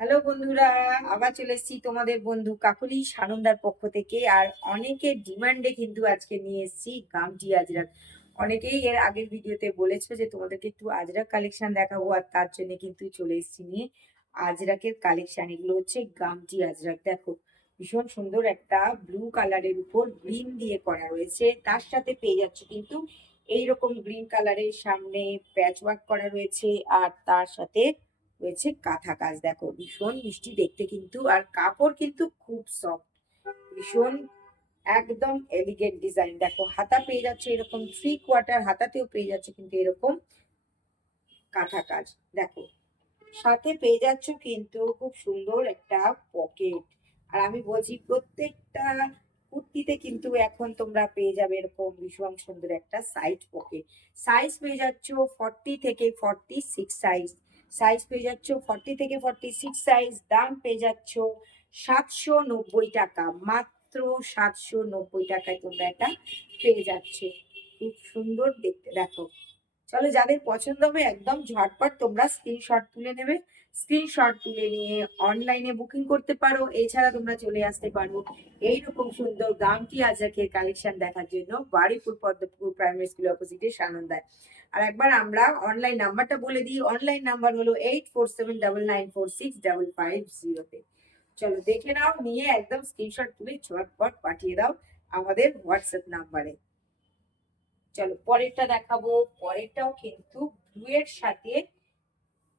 Hello বন্ধুরা, আবার চলে এসেছি তোমাদের বন্ধু কাকুলি সানন্দার পক্ষ থেকে। আর অনেকের ডিমান্ডে কিন্তু আজকে নিয়ে এসেছি গামটি আজরাক। অনেকেই এর আগের ভিডিওতে বলেছো যে তোমাদেরকে একটু আজরাক কালেকশন দেখাবো, আর তার জন্য কিন্তু চলে এসেছি নিয়ে আজরাকের কালেকশন। এগুলো হচ্ছে গামটি আজরাক। দেখো ভীষণ সুন্দর একটা ব্লু কালারের উপর গ্রিন দিয়ে করা রয়েছে, তার সাথে পেয়ে যাচ্ছে কিন্তু এইরকম গ্রিন কালারের সামনে প্যাচ ওয়ার্ক করা রয়েছে, আর তার সাথে রয়েছে কাঁথা কাজ। দেখো ভীষণ মিষ্টি দেখতে কিন্তু, আর কাপড় কিন্তু খুব সফট, ভীষণ একদম এলিগেন্ট ডিজাইন। দেখো হাতা পেয়ে যাচ্ছে এরকম 3/4 হাতাতেও পেয়ে যাচ্ছে কিন্তু এরকম কাঁথা কাজ। দেখো সাথে পেয়ে যাচ্ছ কিন্তু খুব সুন্দর একটা পকেট। আর আমি বলছি প্রত্যেকটা কুর্তিতে কিন্তু এখন তোমরা পেয়ে যাবে এরকম ভীষণ সুন্দর একটা সাইড পকেট। সাইজ পেয়ে যাচ্ছ 40 থেকে 46 সাইজ। সাইজ পেয়ে যাচ্ছ 40 থেকে 46 সাইজ। দাম পেয়ে যাচ্ছ 790 টাকা, মাত্র 790 টাকায় তোমরা এটা পেয়ে যাচ্ছ। খুব সুন্দর দেখতে। দেখো চলো, যাদের পছন্দ হবে একদম ঝটপট তোমরা স্ক্রিনশট তুলে নেবে। স্ক্রিনশট তুলে নিয়ে অনলাইনে বুকিং করতে পারো। এছাড়া তোমরা চলে আসতে পারো এইরকম সুন্দর গামটি আজরাকের কালেকশন দেখার জন্য বারুইপুর পদ্মপুর প্রাইমারি স্কুল অপোজিটে সানন্দায়। আর একবার আমরা অনলাইন নাম্বারটা বলে দিই। অনলাইন নাম্বার হলো 8479946550। চলো দেখে নাও, নিয়ে একদম স্ক্রিনশট তুলে ঝটপট পাঠিয়ে দাও আমাদের হোয়াটসঅ্যাপ নাম্বারে। চলো পরেরটা দেখাবো। পরেরটাও কিন্তু ব্লু এর সাথে,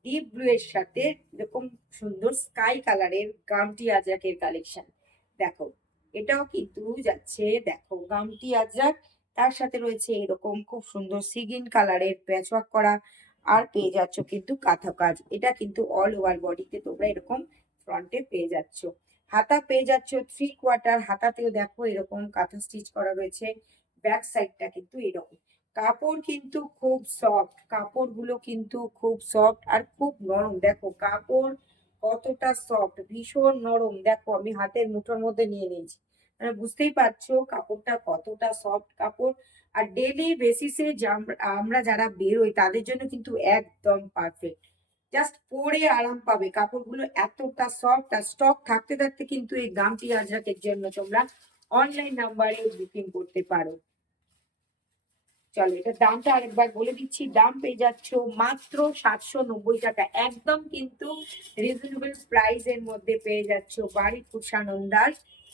ডিপ ব্লু এর সাথে এরকম সুন্দর স্কাই কালারের গামটি আজরাকের কালেকশন। দেখো এটাও কিন্তু যাচ্ছে, দেখো গামটি আজরাক, তার সাথে রয়েছে এরকম খুব সুন্দর সিগিন কালারের প্যাচওয়ার্ক করা। আর পেয়ে যাচ্ছ কিন্তু কাঁথা কাজ। এটা কিন্তু অল ওভার বডিতে তোমরা এরকম ফ্রন্টে পেয়ে যাচ্ছ। হাতা পেয়ে যাচ্ছ 3/4 হাতাতেও দেখো এরকম কাঁথা স্টিচ করা রয়েছে। ব্যাক সাইডটা কিন্তু এরকম। কাপড় কিন্তু খুব সফট, কাপড়গুলো কিন্তু খুব সফট আর খুব নরম। দেখো কাপড় কতটা সফট, ভীষণ নরম। দেখো আমি হাতের মুঠোর মধ্যে নিয়ে নিয়েছি, মানে বুঝতেই পারছো কাপড়টা কতটা সফট কাপড়। আর ডেলি বেসিসে আমরা যারা বেরোই তাদের জন্য কিন্তু একদম পারফেক্ট। জাস্ট পরে আরাম পাবে। কাপড়গুলো এতটা সফট, আর স্টক থাকতে থাকতে কিন্তু এই গামটি আজরাকের জন্য তোমরা অনলাইন নাম্বারে বুকিং করতে পারো। চলো এটা দামটা আরেকবার বলে দিচ্ছি। দাম পেয়ে যাচ্ছ মাত্র 790 টাকা, একদম কিন্তু রিজনেবল প্রাইস এর মধ্যে পেয়ে যাচ্ছ বারুইপুর সানন্দার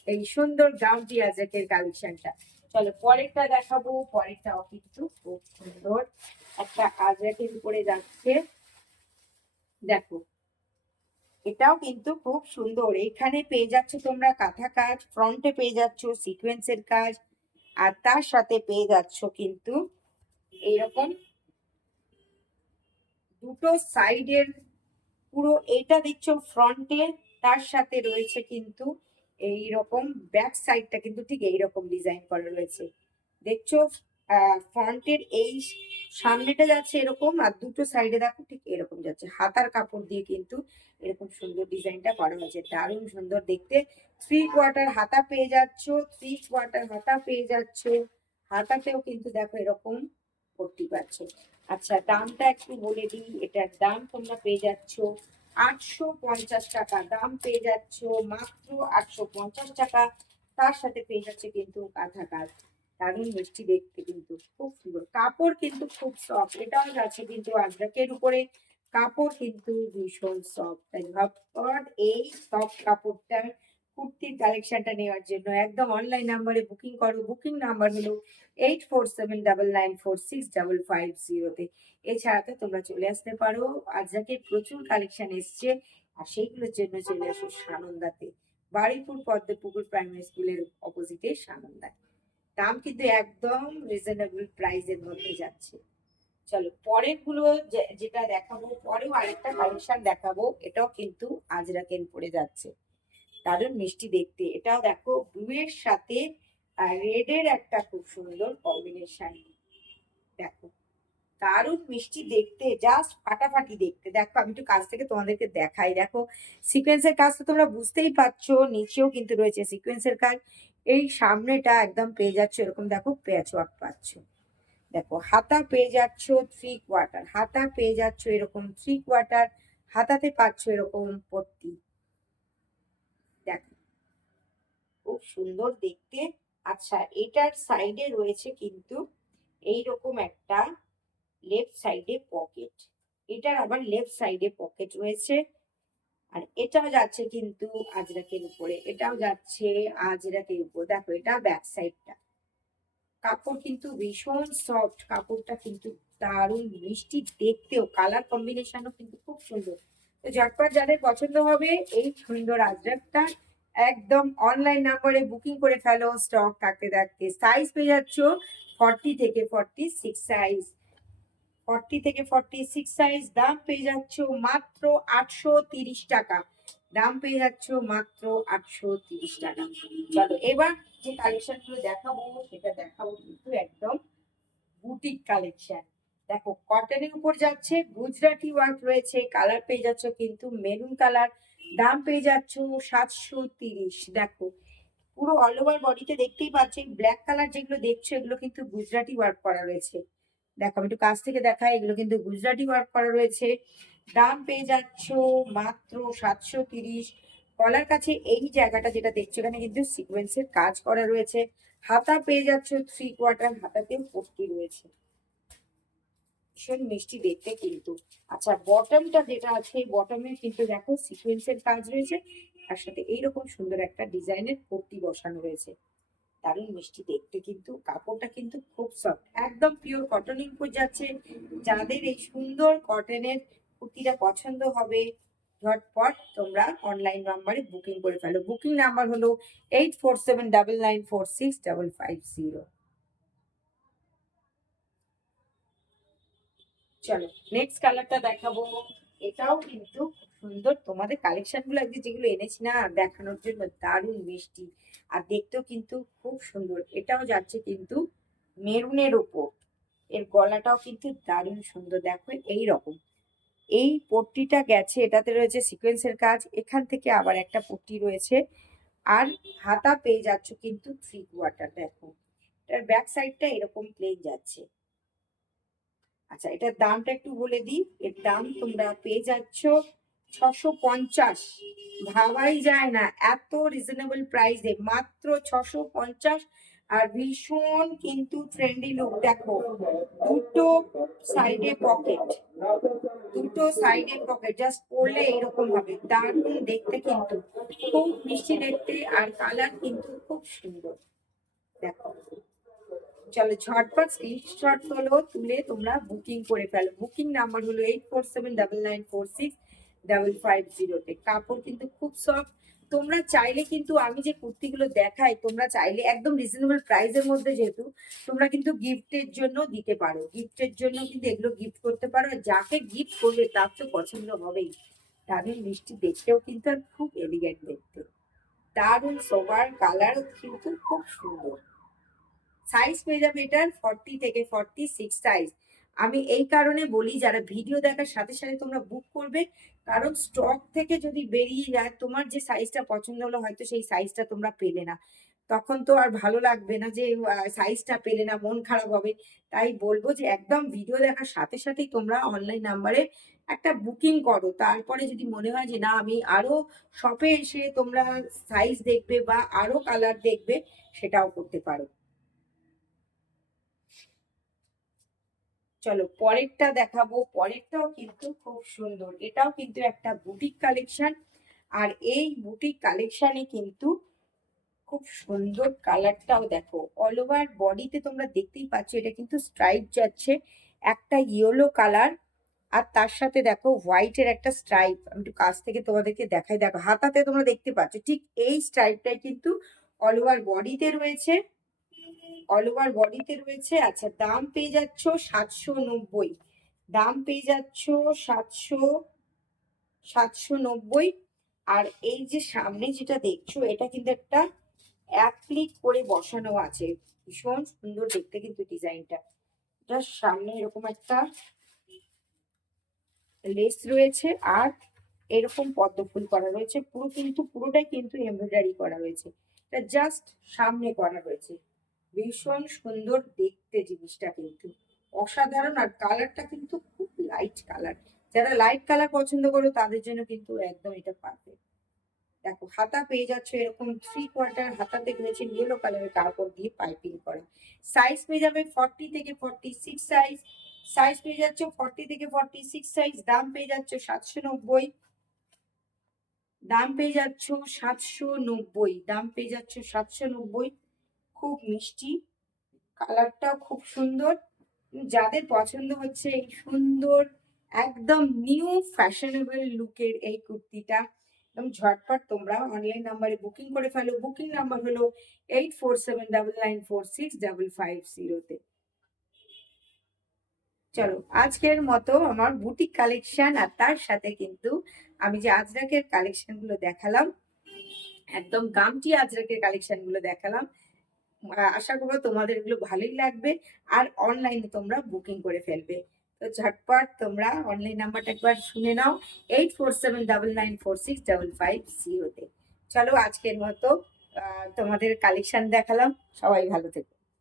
এই সুন্দর গাউটি আজাকের কালেকশনটা। চলো পরেরটা দেখাবো। পরেরটাও কিন্তু খুব সুন্দর একটা আজাকের উপরে যাচ্ছে। দেখো এটাও কিন্তু খুব সুন্দর। এখানে পেয়ে যাচ্ছ তোমরা কাঁথা কাজ, ফ্রন্টে পেয়ে যাচ্ছ সিকোয়েন্সের কাজ, আর তার সাথে পেয়ে যাচ্ছ কিন্তু এইরকম দুটো সাইডের পুরো এটা দেখছো ফ্রন্টে, তার সাথে রয়েছে কিন্তু এই রকম ব্যাক সাইডটা কিন্তু ঠিক এইরকম ডিজাইন করা রয়েছে। দেখছো ফ্রন্টের এই সামনেটা যাচ্ছে এরকম, আর দুটো সাইডে দেখো ঠিক এরকম যাচ্ছে। হাতার কাপড় দিয়ে কিন্তু এরকম সুন্দর ডিজাইনটা করা হয়েছে, দারুণ সুন্দর দেখতে। 3/4 হাতা পেয়ে যাচ্ছ, 3/4 হাতা পেয়ে যাচ্ছ। হাতাতেও কিন্তু দেখো এরকম পট্টি পাচ্ছ। আচ্ছা দামটা একটু বলে দিই। এটার দাম তোমরা পেয়ে যাচ্ছ 850 টাকা। দাম পেয়ে যাচ্ছ মাত্র 850 টাকা। তার সাথে পেয়ে যাচ্ছে কিন্তু কাঁথা কাজ, দারুণ মিষ্টি দেখতে কিন্তু খুব সুন্দর। কাপড় কিন্তু খুব সফট, এটাও যাচ্ছে কিন্তু আজরাকের উপরে। কাপড় কিন্তু ভীষণ সফট। তাই ঝটপট এই সফট কাপড়টা কুর্তির কালেকশনটা নেওয়ার জন্য একদম অনলাইন নাম্বারে বুকিং করো। বুকিং নাম্বার হলো 8479946550-তে। এছাড়া তো তোমরা চলে আসতে পারো, আজরাকের প্রচুর কালেকশন এসছে, আর সেইগুলোর জন্য চলে আসো সানন্দাতে, বারুইপুর পদ্মপুকুর প্রাইমারি স্কুলের অপোজিটে সানন্দা। দাম কিন্তু একদম রিজনেবল প্রাইসের মধ্যে যাচ্ছে। চলো পরের গুলো যেটা দেখাবো, পরেও আরেকটা কালেকশন দেখাবো। এটাও কিন্তু আজরাকের পরে যাচ্ছে, দারুণ মিষ্টি দেখতে। এটাও দেখো ব্লু এর সাথে রেড এর একটা খুব সুন্দর কম্বিনেশন। দেখো দারুণ মিষ্টি দেখতে, জাস্ট ফাটাফাটি দেখতে। দেখো আমি একটু কাছ থেকে তোমাদেরকে দেখাই। দেখো সিকোয়েন্সের কাজ তো তোমরা বুঝতেই পারছো, নিচেও কিন্তু রয়েছে সিকোয়েন্সের কাজ। এই সামনেটা একদম পেয়ে যাচ্ছ এরকম, দেখো প্যাচ ওয়ার্ক পাচ্ছ। দেখো হাতা পেয়ে যাচ্ছ 3/4 হাতা পেয়ে যাচ্ছ এরকম 3/4 হাতাতে পাচ্ছ এরকম পট্টি, দেখো খুব সুন্দর দেখতে। আচ্ছা, এটার সাইডে রয়েছে কিন্তু এইরকম একটা লেফট সাইডে পকেট, এটার আবার লেফট সাইডে পকেট রয়েছে। আর এটাও যাচ্ছে কিন্তু আজরাকের উপরে, এটাও যাচ্ছে আজরাকের উপর। দেখো এটা ব্যাক সাইডটা, কাপড় কিন্তু ভীষণ সফট, কাপড়টা কিন্তু দারুণ মিষ্টি দেখতেও, কালার কম্বিনেশনও কিন্তু খুব সুন্দর। তো ঝটপট যাদের পছন্দ হবে এই সুন্দর আজরাকটা, একদম অনলাইন নাম্বারে বুকিং করে ফেলো, স্টক থাকতে থাকতে। সাইজ পেয়ে যাচ্ছ 40 থেকে 46 সাইজ, 40 থেকে 46 সাইজ। দাম পেয়ে যাচ্ছ মাত্র 830 টাকা, দাম পেয়ে যাচ্ছ মাত্র 830 টাকা। চলো এবার যে কালেকশন গুলো দেখাবো সেটা দেখাবো কিন্তু একদম বুটিক কালেকশন। দেখো কটনের উপর যাচ্ছে, গুজরাটি ওয়ার্ক রয়েছে, কালার পেয়ে যাচ্ছ কিন্তু মেরুন কালার, দাম পেয়ে যাচ্ছ 730। দেখো পুরো অল ওভার বডিতে দেখতেই পাচ্ছি ব্ল্যাক কালার যেগুলো দেখছো এগুলো কিন্তু গুজরাটি ওয়ার্ক করা রয়েছে। দেখো আমি একটু কাছ থেকে দেখাই, এগুলো কিন্তু গুজরাটি ওয়ার্ক করা রয়েছে। দাম পেয়ে যাচ্ছ মাত্র 730। গলার কাছে এই জায়গাটা যেটা দেখছো এখানে কিন্তু সিকোয়েন্সের কাজ করা রয়েছে। হাতা পেয়ে যাচ্ছ 3/4, হাতাতেও পট্টি রয়েছে, ভীষণ মিষ্টি দেখতে কিন্তু। আচ্ছা বটমটা যেটা আছে, বটমে কিন্তু দেখো সিকোয়েন্সের কাজ রয়েছে, তার সাথে এইরকম সুন্দর একটা ডিজাইনের পট্টি বসানো রয়েছে, দারুণ মিষ্টি দেখতে কিন্তু। কাপড়টা কিন্তু খুব সফট, একদম পিওর কটনের উপর যাচ্ছে। যাদের এই সুন্দর কটনের কুর্তিটা পছন্দ হবে ঝটপট তোমরা অনলাইন নাম্বারে বুকিং করে ফেলো। বুকিং নাম্বার হলো 8479946550। চলো নেক্সট কালারটা দেখাবো, এটাও কিন্তু খুব সুন্দর। তোমাদের কালেকশন গুলো আজকে যেগুলো এনেছি না দেখানোর জন্য, দারুণ মিষ্টি আর দেখতেও কিন্তু খুব সুন্দর। এটাও যাচ্ছে কিন্তু মেরুনের ওপর, এর গলাটাও কিন্তু দারুণ সুন্দর। দেখো এই রকম এই পট্টিটা গেছে, এটাতে রয়েছে সিকোয়েন্সের কাজ, এখান থেকে আবার একটা পট্টি রয়েছে। আর হাতা পেয়ে যাচ্ছ কিন্তু 3/4। দেখো এটার ব্যাক সাইডটা এরকম প্লেন যাচ্ছে। আচ্ছা এটার দামটা একটু বলে দিই, এর দাম তোমরা পেয়ে যাচ্ছ 650। ভাবাই যায় না এত রিজনেবল প্রাইসে মাত্র 650। আর ভীষণ কিন্তু ট্রেন্ডি লুক। দেখো দুটো সাইডে পকেট, দুটো সাইডে পকেট, জাস্ট পরলে এরকম হবে, দারুণ দেখতে কিন্তু, খুব মিষ্টি দেখতে আর কালার কিন্তু খুব সুন্দর। দেখো চলো ঝটপট স্ক্রিনশট তোলো, তুলে তোমরা বুকিং করে ফেলো। বুকিং নাম্বার হলো 8479946550। কাপড় কিন্তু খুব সফট। তোমরা চাইলে কিন্তু আমি যে কুর্তিগুলো দেখাই তোমরা চাইলে একদম রিজনেবল প্রাইসের মধ্যে, যেহেতু তোমরা কিন্তু গিফটের জন্য দিতে পারো, গিফটের জন্য কিন্তু এগুলো গিফট করতে পারো। আর যাকে গিফট করবে তার তো পছন্দ হবেই, দারুণ মিষ্টি দেখতেও কিন্তু আর খুব এলিগেন্ট দেখতে, দারুণ সোবার, কালারও কিন্তু খুব সুন্দর। সাইজ পেয়ে যাবে এটার 40 থেকে 46 সাইজ। আমি এই কারণে বলি যারা ভিডিও দেখার সাথে সাথে তোমরা বুক করবে, কারণ স্টক থেকে যদি বেরিয়ে যায় তোমার যে সাইজটা পছন্দ হলো হয়তো সেই সাইজটা তোমরা পেলে না, তখন তো আর ভালো লাগবে না যে সাইজটা পেলে না, মন খারাপ হবে। তাই বলবো যে একদম ভিডিও দেখার সাথে সাথেই তোমরা অনলাইন নাম্বারে একটা বুকিং করো, তারপরে যদি মনে হয় যে না আমি আরো শপে এসে তোমরা সাইজ দেখবে বা আরো কালার দেখবে, সেটাও করতে পারো। চলো পরেরটা দেখাবো, পরেরটাও কিন্তু খুব সুন্দর, এটাও কিন্তু একটা বুটিক কালেকশন। আর এই বুটিক কালেকশনে কিন্তু খুব সুন্দর কালারটাও দেখো, অল ওভার বডিতে তোমরা দেখতেই পাচ্ছ এটা কিন্তু স্ট্রাইপ যাচ্ছে, একটা ইয়েলো কালার আর তার সাথে দেখো হোয়াইটের একটা স্ট্রাইপ। আমি একটু কাছ থেকে তোমাদেরকে দেখাই, দেখো হাতাতে তোমরা দেখতে পাচ্ছ ঠিক এই স্ট্রাইপটাই কিন্তু অল ওভার বডিতে রয়েছে, অল ওভার বডিতে রয়েছে। আচ্ছা দাম পেয়ে যাচ্ছ 790, দাম পেয়ে যাচ্ছ 790। আর এই যে সামনে যেটা দেখছো এটা কিন্তু একটা অ্যাপ্লিক করে বসানো আছে, ভীষণ সুন্দর দেখতে কিন্তু ডিজাইনটা। এটার সামনে এরকম একটা লেস রয়েছে আর এরকম পদ্ম ফুল করা রয়েছে, পুরো কিন্তু পুরোটাই কিন্তু এমব্রয়ডারি করা রয়েছে, এটা জাস্ট সামনে করা হয়েছে। ভীষণ সুন্দর দেখতে জিনিসটা কিন্তু, অসাধারণ। আর কালারটা কিন্তু খুব লাইট কালার, যারা লাইট কালার পছন্দ করো তাদের জন্য কিন্তু একদম এটা পারফেক্ট। দেখো হাতা পেয়ে যাচ্ছে এরকম 3/4 হাতাতে রয়েছে ইয়েলো কালারের কাপড় দিয়ে পাইপিং করা। সাইজ পেয়ে যাবে 40 থেকে 46 সাইজ। সাইজ পেয়ে যাচ্ছে 40 থেকে 46 সাইজ। দাম পেয়ে যাচ্ছে 790। দাম পেয়ে যাচ্ছ 790। দাম পেয়ে যাচ্ছ 790। খুব মিষ্টি, কালারটাও খুব সুন্দর। যাদের পছন্দ হচ্ছে এই সুন্দর একদম নিউ ফ্যাশনেবল লুকের এই কুর্তিটা, একদম ঝটপট তোমরা অনলাইন নাম্বারে বুকিং করে ফেলো। বুকিং নাম্বার হলো 8479946550-তে। চলো আজকের মতো আমার বুটিক কালেকশন আর তার সাথে কিন্তু আমি যে আজরাকের কালেকশন গুলো দেখালাম, একদম গামটি আজরাকের কালেকশন গুলো দেখালাম, আশা করবো তোমাদের এগুলো ভালোই লাগবে আর অনলাইনে তোমরা বুকিং করে ফেলবে। তো ঝটপট তোমরা অনলাইন নাম্বারটা একবার শুনে নাও, 8479946550-তে। চলো আজকের মতো তোমাদের কালেকশন দেখালাম। সবাই ভালো থেকো।